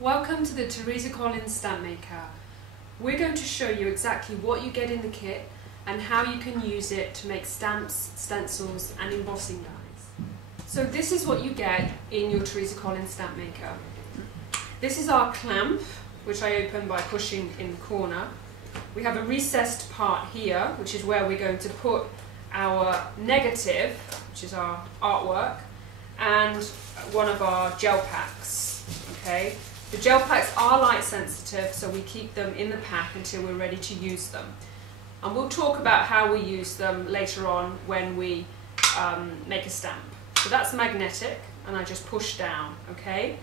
Welcome to the Teresa Collins Stampmaker. We're going to show you exactly what you get in the kit and how you can use it to make stamps, stencils and embossing dies. So this is what you get in your Teresa Collins Stampmaker. This is our clamp, which I open by pushing in the corner. We have a recessed part here, which is where we're going to put our negative, which is our artwork, and one of our gel packs. Okay? The gel packs are light sensitive, so we keep them in the pack until we're ready to use them. And we'll talk about how we use them later on when we make a stamp. So that's magnetic, and I just push down, okay?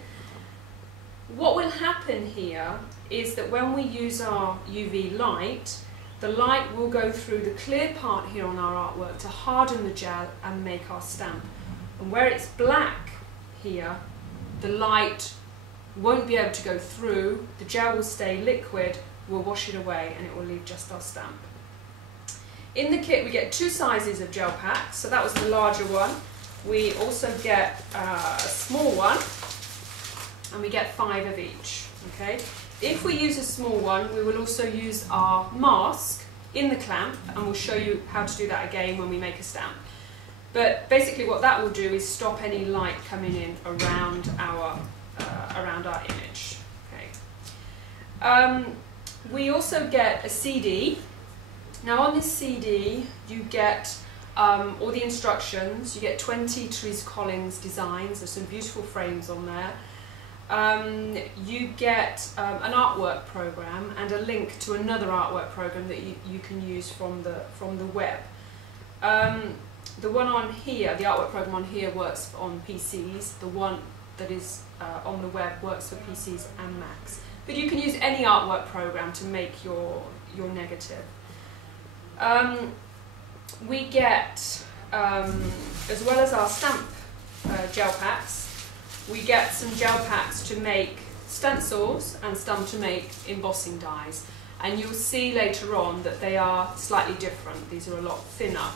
What will happen here is that when we use our UV light, the light will go through the clear part here on our artwork to harden the gel and make our stamp. And where it's black here, the light won't be able to go through, the gel will stay liquid, we'll wash it away and it will leave just our stamp. In the kit we get two sizes of gel packs, so that was the larger one. We also get a small one and we get 5 of each. Okay? If we use a small one, we will also use our mask in the clamp, and we'll show you how to do that again when we make a stamp. But basically what that will do is stop any light coming in around our image. Okay. We also get a CD. Now on this CD you get all the instructions. You get 20 Teresa Collins designs. There's some beautiful frames on there. You get an artwork program and a link to another artwork program that you can use from the web. The one on here, the artwork program on here works on PCs. The one that is on the web works for PCs and Macs. But you can use any artwork program to make your negative. We get, as well as our stamp gel packs, we get some gel packs to make stencils and some to make embossing dies. And you'll see later on that they are slightly different. These are a lot thinner.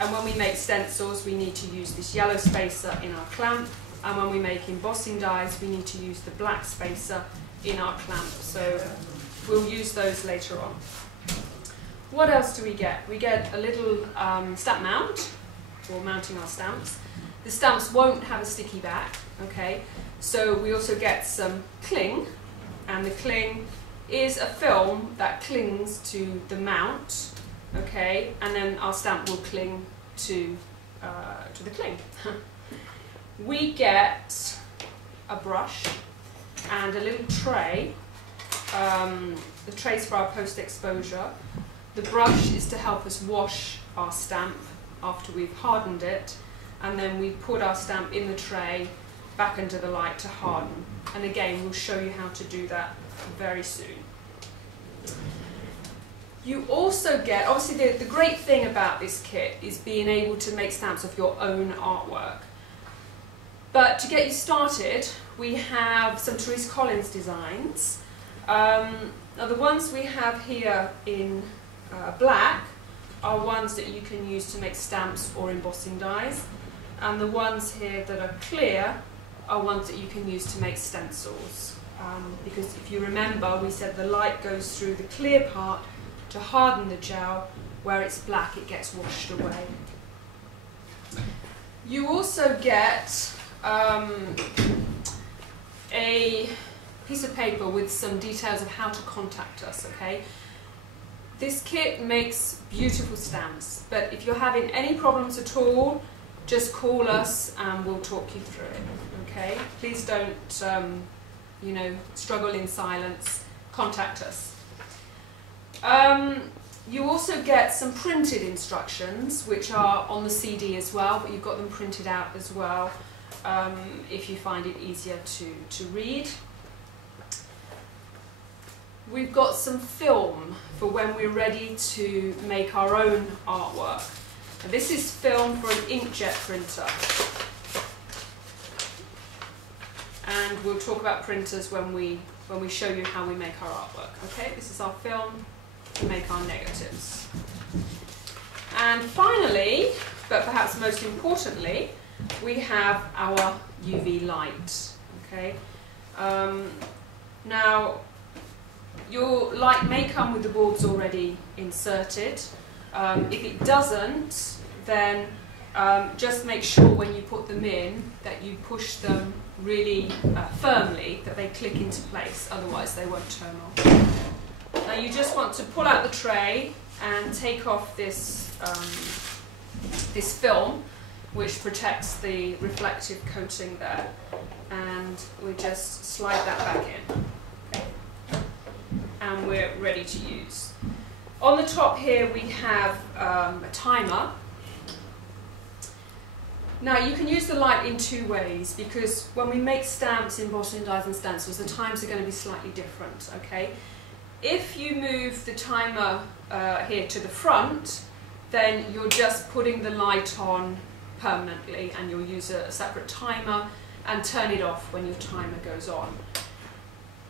And when we make stencils, we need to use this yellow spacer in our clamp, and when we make embossing dies, we need to use the black spacer in our clamp. So we'll use those later on. What else do we get? We get a little stamp mount for mounting our stamps. The stamps won't have a sticky back, okay? So we also get some cling, and the cling is a film that clings to the mount. Okay, and then our stamp will cling to the cling. We get a brush and a little tray. The tray's for our post-exposure. The brush is to help us wash our stamp after we've hardened it, and then we put our stamp in the tray back under the light to harden. And again, we'll show you how to do that very soon. You also get, obviously the great thing about this kit is being able to make stamps of your own artwork. But to get you started, we have some Teresa Collins designs. Now the ones we have here in black are ones that you can use to make stamps or embossing dies. And the ones here that are clear are ones that you can use to make stencils. Because if you remember, we said the light goes through the clear part to harden the gel. Where it's black, it gets washed away. You also get a piece of paper with some details of how to contact us, okay? This kit makes beautiful stamps, but if you're having any problems at all, just call us and we'll talk you through it, okay? Please don't, you know, struggle in silence. Contact us. You also get some printed instructions, which are on the CD as well, but you've got them printed out as well if you find it easier to read. We've got some film for when we're ready to make our own artwork. And this is film for an inkjet printer. And we'll talk about printers when we show you how we make our artwork. Okay, this is our film to make our negatives. And finally, but perhaps most importantly, we have our UV light. Okay, Now, your light may come with the bulbs already inserted. If it doesn't, then just make sure when you put them in that you push them really firmly, that they click into place, otherwise they won't turn off. Now you just want to pull out the tray and take off this, this film, which protects the reflective coating there, and we just slide that back in. Okay. And we're ready to use. On the top here we have a timer. Now you can use the light in two ways, because when we make stamps, embossing dies and stencils, the times are going to be slightly different. Okay, if you move the timer here to the front, then you're just putting the light on permanently, and you'll use a separate timer and turn it off when your timer goes on.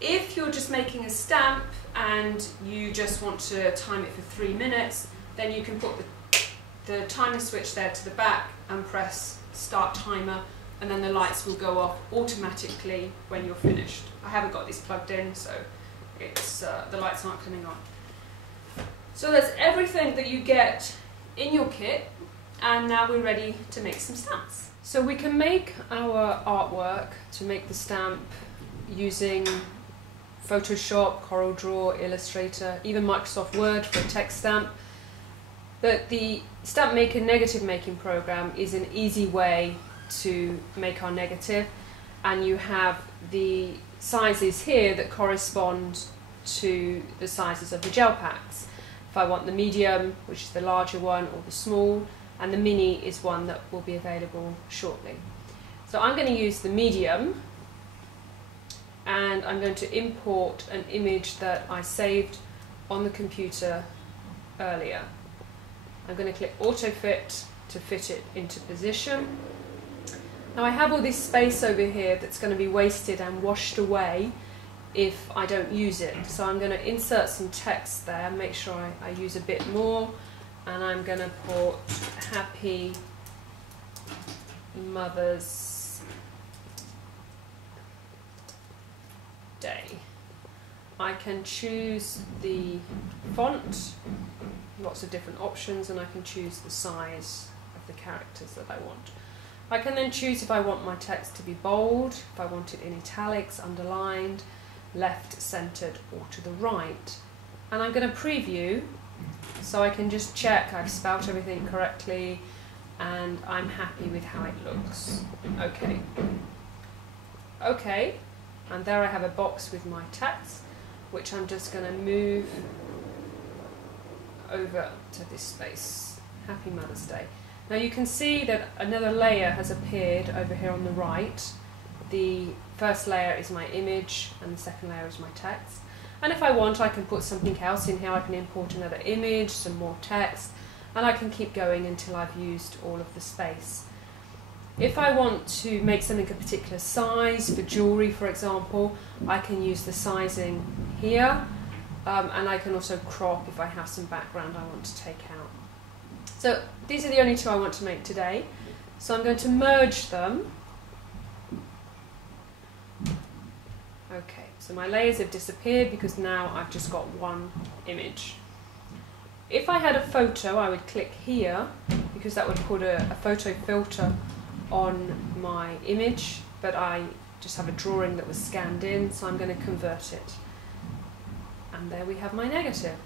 If you're just making a stamp and you just want to time it for 3 minutes, then you can put the timer switch there to the back and press start timer, and then the lights will go off automatically when you're finished. I haven't got this plugged in, so it's the lights aren't coming on. So that's everything that you get in your kit, and now we're ready to make some stamps. So we can make our artwork to make the stamp using Photoshop, CorelDRAW, Illustrator, even Microsoft Word for a text stamp. But the Stampmaker negative making program is an easy way to make our negative, and you have the sizes here that correspond to the sizes of the gel packs. If I want the medium, which is the larger one, or the small, and the mini is one that will be available shortly. So I'm going to use the medium, and I'm going to import an image that I saved on the computer earlier. I'm going to click Auto Fit to fit it into position. Now I have all this space over here that's going to be wasted and washed away if I don't use it. So I'm going to insert some text there, make sure I use a bit more, and I'm going to put Happy Mother's Day. I can choose the font, lots of different options, and I can choose the size of the characters that I want. I can then choose if I want my text to be bold, if I want it in italics, underlined, left, centered, or to the right. And I'm going to preview, so I can just check I've spelt everything correctly and I'm happy with how it looks. Okay. Okay, and there I have a box with my text, which I'm just going to move over to this space. Happy Mother's Day. Now you can see that another layer has appeared over here on the right. The first layer is my image and the second layer is my text. And if I want, I can put something else in here. I can import another image, some more text, and I can keep going until I've used all of the space. If I want to make something a particular size, for jewellery for example, I can use the sizing here, and I can also crop if I have some background I want to take out. So these are the only two I want to make today. So I'm going to merge them. Okay, so my layers have disappeared because now I've just got one image. If I had a photo, I would click here, because that would put a photo filter on my image, but I just have a drawing that was scanned in, so I'm going to convert it. And there we have my negative.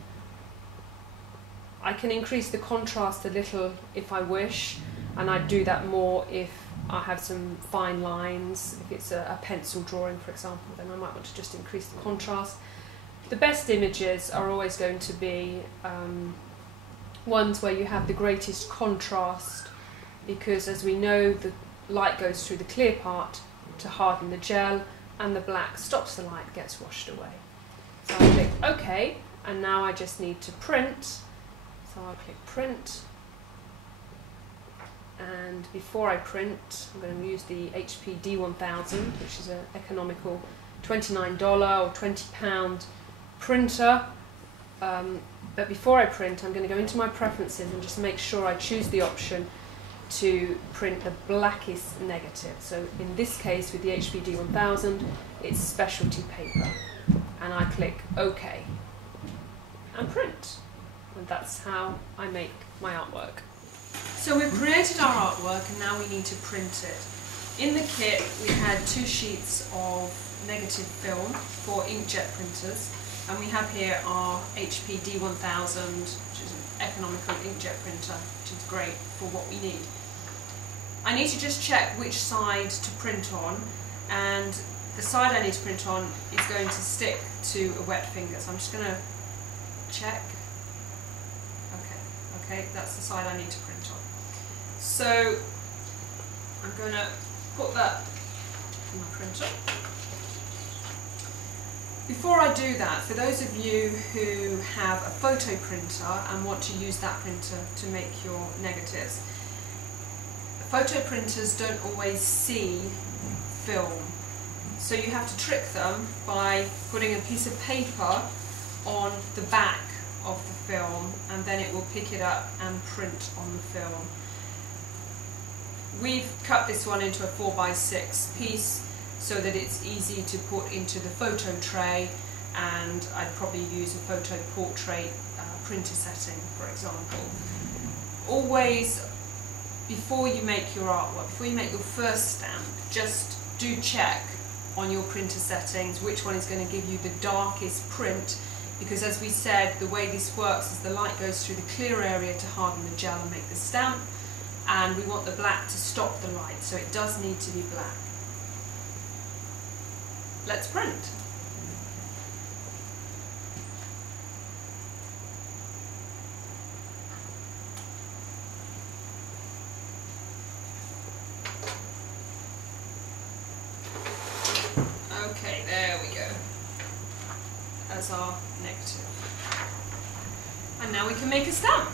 I can increase the contrast a little if I wish, and I'd do that more if I have some fine lines. If it's a pencil drawing, for example, then I might want to just increase the contrast. The best images are always going to be ones where you have the greatest contrast, because as we know, the light goes through the clear part to harden the gel, and the black stops the light, gets washed away. So I click OK, and now I just need to print. So I'll click print, and before I print I'm going to use the HP D1000, which is an economical $29 or £20 printer, but before I print I'm going to go into my preferences and just make sure I choose the option to print the blackest negative. So in this case with the HPD 1000 it's specialty paper, and I click OK and print, and that's how I make my artwork. So we've created our artwork and now we need to print it. In the kit we had 2 sheets of negative film for inkjet printers, and we have here our HPD 1000, which is an economical inkjet printer, which is great for what we need. I need to just check which side to print on, and the side I need to print on is going to stick to a wet finger, so I'm just going to check. Okay, that's the side I need to print on. So I'm going to put that in my printer. Before I do that, for those of you who have a photo printer and want to use that printer to make your negatives, photo printers don't always see film, so you have to trick them by putting a piece of paper on the back of the film, and then it will pick it up and print on the film. We've cut this one into a 4x6 piece so that it's easy to put into the photo tray, and I'd probably use a photo portrait printer setting, for example. Always, before you make your artwork, before you make your first stamp, just do check on your printer settings which one is going to give you the darkest print, because as we said, the way this works is the light goes through the clear area to harden the gel and make the stamp, and we want the black to stop the light, so it does need to be black. Let's print. Okay, there we go. As our negative. And now we can make a stamp.